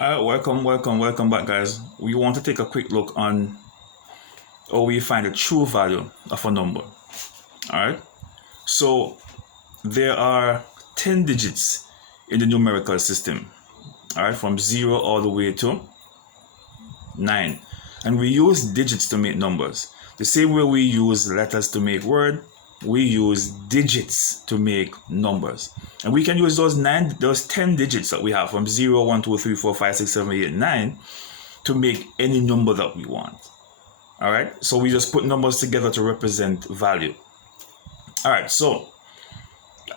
Welcome back, guys. We want to take a quick look on how we find the true value of a number. All right. So there are 10 digits in the numerical system. All right, from 0 all the way to 9. And we use digits to make numbers. The same way we use letters to make word, we use digits to make numbers. And we can use those 10 digits that we have from 0, 1, 2, 3, 4, 5, 6, 7, 8, 9 to make any number that we want. All right, so we just put numbers together to represent value. All right, so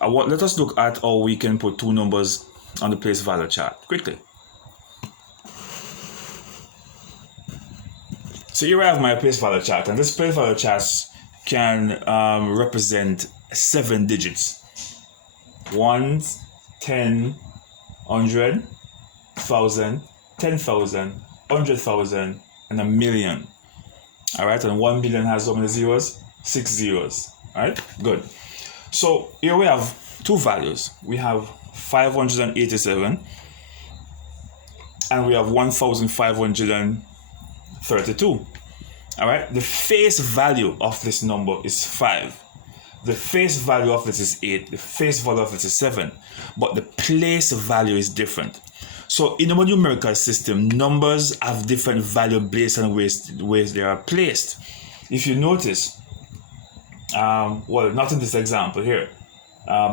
let us look at how we can put two numbers on the place value chart quickly. So here I have my place value chart, and this place value chart can represent 7 digits: 1, 10, 100, 1,000, 10,000, 100,000, and a million. All right, and 1 million has how many zeros? 6 zeros. All right, good. So here we have two values. We have 587 and we have 1,532. All right, the face value of this number is 5. The face value of this is 8. The face value of this is 7. But the place value is different. So in our numerical system, numbers have different value based on ways they are placed. If you notice, well, not in this example here,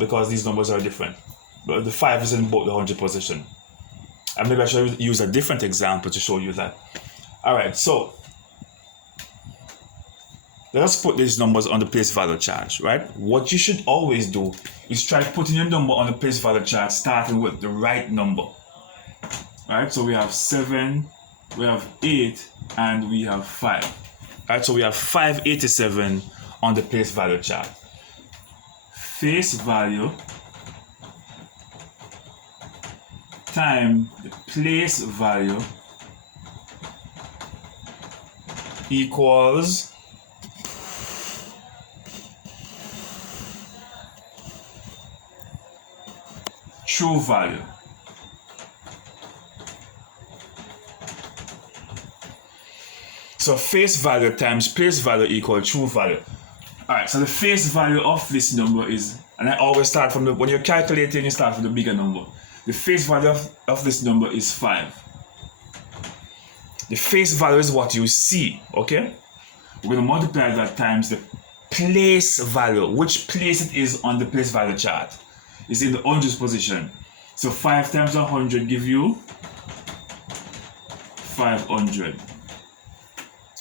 because these numbers are different. But the 5 is in both the 100 position. And maybe I should use a different example to show you that. All right, so let us put these numbers on the place value chart, right? What you should always do is try putting your number on the place value chart starting with the right number. All right, so we have 7, we have 8, and we have 5. All right, so we have 587 on the place value chart. Face value times the place value equals true value. So face value times place value equals true value. All right, so the face value of this number is, and I always start from when you're calculating, you start from the bigger number. The face value of this number is 5. The face value is what you see, okay? We're going to multiply that times the place value, which place it is on the place value chart. It's in the hundreds position. So 5 times 100 give you 500.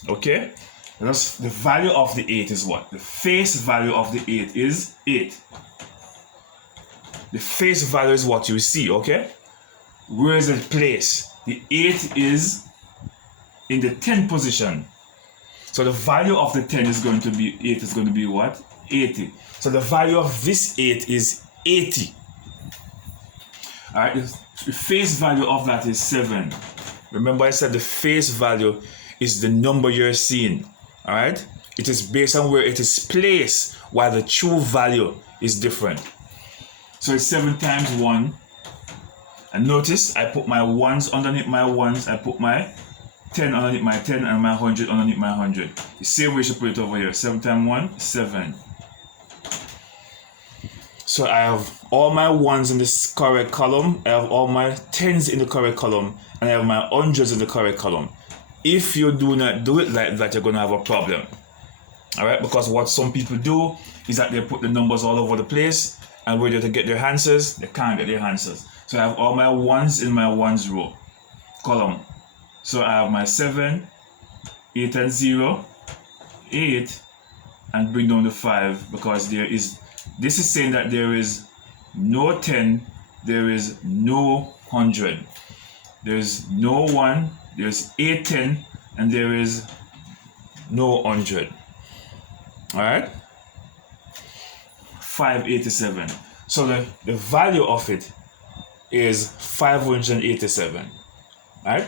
Okay? The value of the 8 is what? The face value of the 8 is 8. The face value is what you see, okay? Where is the place? The 8 is in the 10 position. So the value of the 10 is going to be 8 is going to be what? 80. So the value of this 8 is 80. All right, the face value of that is 7. Remember I said the face value is the number you're seeing. All right, it is based on where it is placed, while the true value is different. So it's 7 times 1. And notice I put my 1s underneath my 1s. I put my 10 underneath my 10 and my 100 underneath my 100. The same way you should put it over here. 7 times 1, 7. So I have all my 1s in this correct column. I have all my 10s in the correct column. And I have my 100s in the correct column. If you do not do it like that, you're going to have a problem. All right? Because what some people do is that they put the numbers all over the place. And where they get their answers, they can't get their answers. So I have all my 1s in my 1s row column. So I have my 7, 8 and 0, 8, and bring down the 5, because this is saying that there is no 10, there is no 100. There's no 1, there's 8, 10, and there is no 100. All right? 587. So the value of it is 587. All right?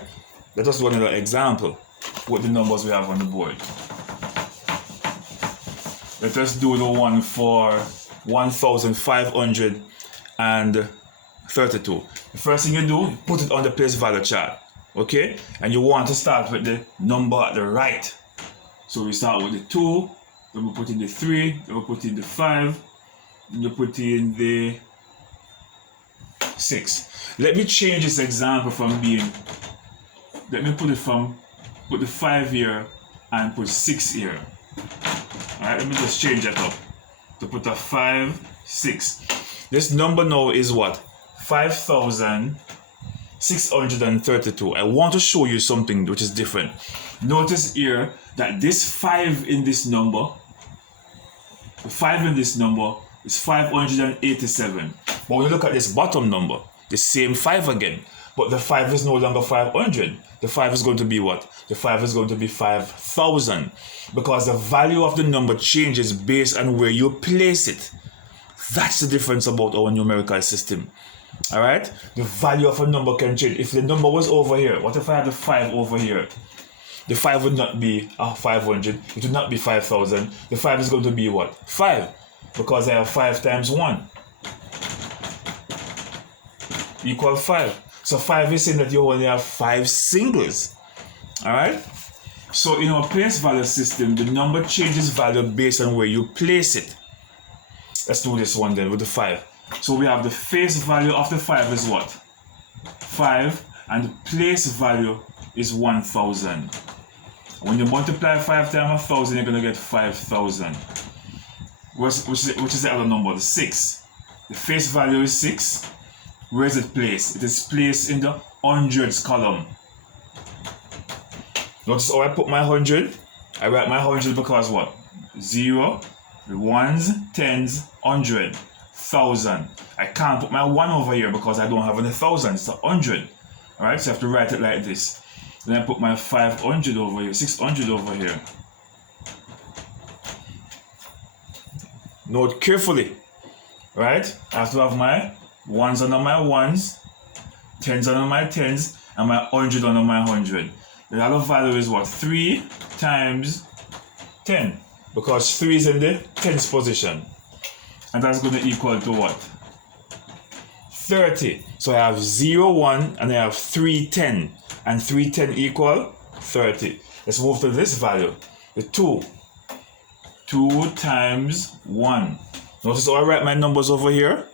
Let us do another example with the numbers we have on the board. Let us do the one for 1,500 and 32. The first thing you do, you put it on the place value chart. Okay? And you want to start with the number at the right. So we start with the 2, then we put in the 3, then we put in the 5, then you put in the 6. Let me change this example from being, let me put the 5 here and put 6 here. Alright, let me just change that up to put a 5, 6. This number now is what? 5,632. I want to show you something which is different. Notice here that this 5 in this number, the 5 in this number is 587. But when you look at this bottom number, the same 5 again, but the 5 is no longer 500. The 5 is going to be what? The 5 is going to be 5,000, because the value of the number changes based on where you place it. That's the difference about our numerical system. Alright? The value of a number can change. If the number was over here, what if I had the 5 over here? The 5 would not be 500. It would not be 5,000. The 5 is going to be what? 5. Because I have 5 times 1 equal 5. So 5 is saying that you only have 5 singles. Alright? So in our place value system, the number changes value based on where you place it. Let's do this one then with the 5. So we have the face value of the 5 is what? 5, and the place value is 1,000. When you multiply 5 times 1,000, you're going to get 5,000. Which is the other number, the 6. The face value is 6. Where is it placed? It is placed in the hundreds column. Notice how I put my 100. I write my 100 because what? 0, 1s, 10s, 100, 1,000. I can't put my 1 over here because I don't have any thousands. It's 100. Alright, so I have to write it like this. Then I put my 500 over here, 600 over here. Note carefully. Right? I have to have my 1s under my 1s, 10s under my 10s, and my 100 under my 100. The other value is what? 3 times 10. Because 3 is in the 10th position. And that's going to equal to what? 30. So I have 0, 1, and I have 3, 10. And 3, 10 equal 30. Let's move to this value. The 2. 2 times 1. Notice how I write my numbers over here.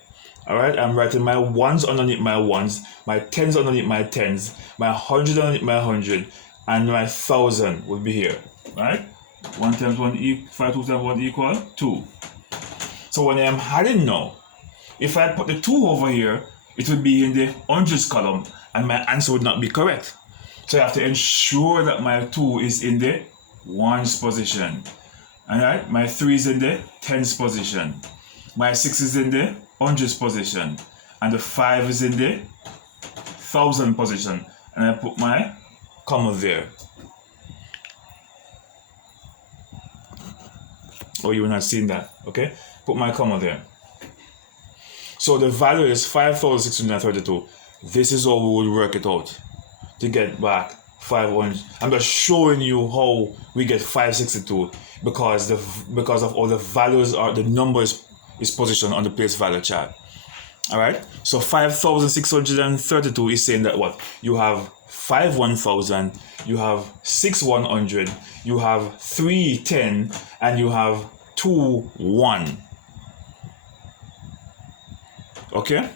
Alright, I'm writing my 1s underneath my 1s, my 10s underneath my 10s, my 100 underneath my 100, and my 1,000 will be here. Right? 1 times 1 5, 2 times 1 equal 2. So when I'm adding now, if I put the 2 over here, it would be in the hundreds column, and my answer would not be correct. So I have to ensure that my 2 is in the 1s position. Alright, my 3 is in the 10s position. My 6 is in the hundreds position. And the 5 is in the 1,000 position. And I put my comma there. Oh, you were not seeing that. Okay? Put my comma there. So the value is 5,632. This is how we will work it out to get back 500. I'm just showing you how we get 562 because of all the values are the numbers is positioned on the place value chart. Alright? So 5,632 is saying that what? You have 5 1,000, you have 6 100, you have 3 10, and you have 2 1. Okay?